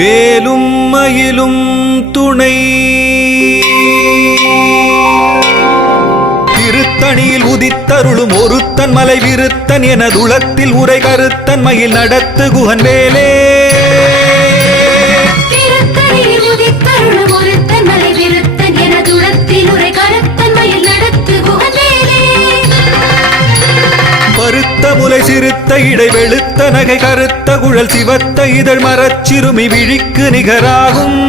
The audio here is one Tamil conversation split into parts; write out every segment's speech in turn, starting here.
வேலும் மயிலும் துணை திருத்தணியில் உதித்தருளும் ஒருத்தன் மலை விருத்தன் எனதுளத்தில் உரை கருத்தன் மயில் நடத்து குகன் வேலே பருத்த முலை சிறுத்த இடை வெளுத்த நகை கருத்த குழல் சிவத்த இதழ் மரச்சிறுமி விழிக்கு நிகராகும்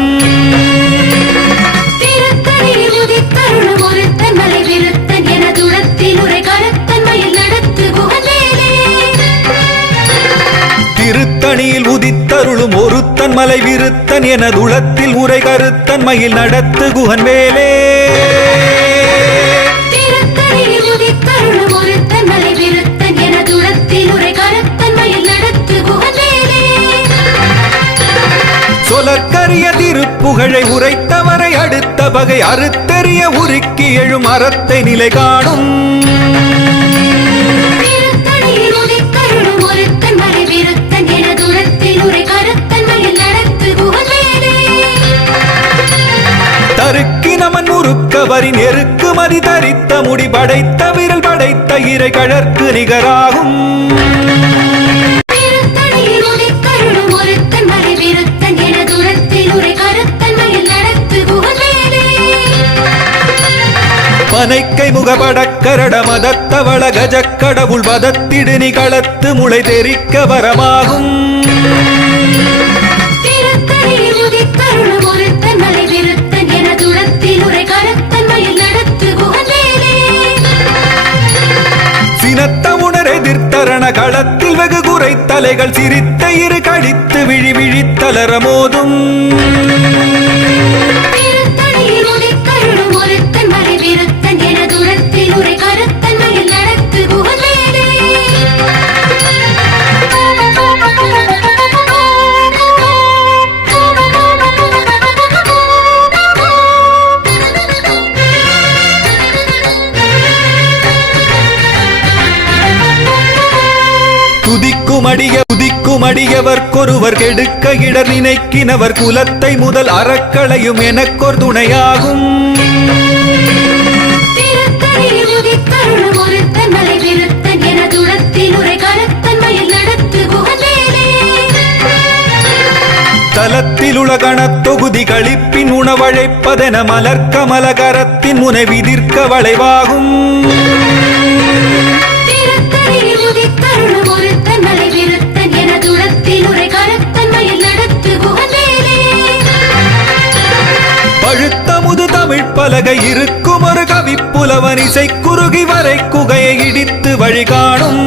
திருத்தணியில் உதித்தருளும் ஒருத்தன் மலை விருத்தன் எனதுளத்தில் உரை கருத்தன் மயில் நடத்து குகன் வேலே சொலற்கரிய திருப்புகழை உரைத்தவரை அடுத்த பகை அறுத்தெறிய உருக்கி எழும் அறத்தை நிலை காணும் தருக்கு நமன் முறுக்கவரின் எருக்கு மதி தரித்த முடி படைத்த விரல் படைத்த இறை கழற்கு நிகராகும் பனைக்கை முகபடக்கரட மதத்தவள கஜக்கடவுள் வதத்திடு நிகளத்து முளை தெரிக்க வரமாகும் சினத்த உணர் எதிர்த்தரண களத்தில் வெகு குறை தலைகள் சிரித்த இரு கழித்து விழி விழித்தலர மோதும் உதிக்குமடியவர்க்கொருவர் கெடுக்க இடர் நினைக்கினவர் குலத்தை முதல் அறக்களையும் எனக்கொரு துணையாகும் தலத்தில் உலகணத் தொகுதி கழிப்பின் உணவழைப்பதென மலர்க்கமலகரத்தின் முனை விதிர்க்க வளைவாகும் பழுத்த முது தமிழ் பலகை இருக்கும் ஒரு கவிப்புலவன் இசை குறுகி வரை குகையை இடித்து வழி காணும்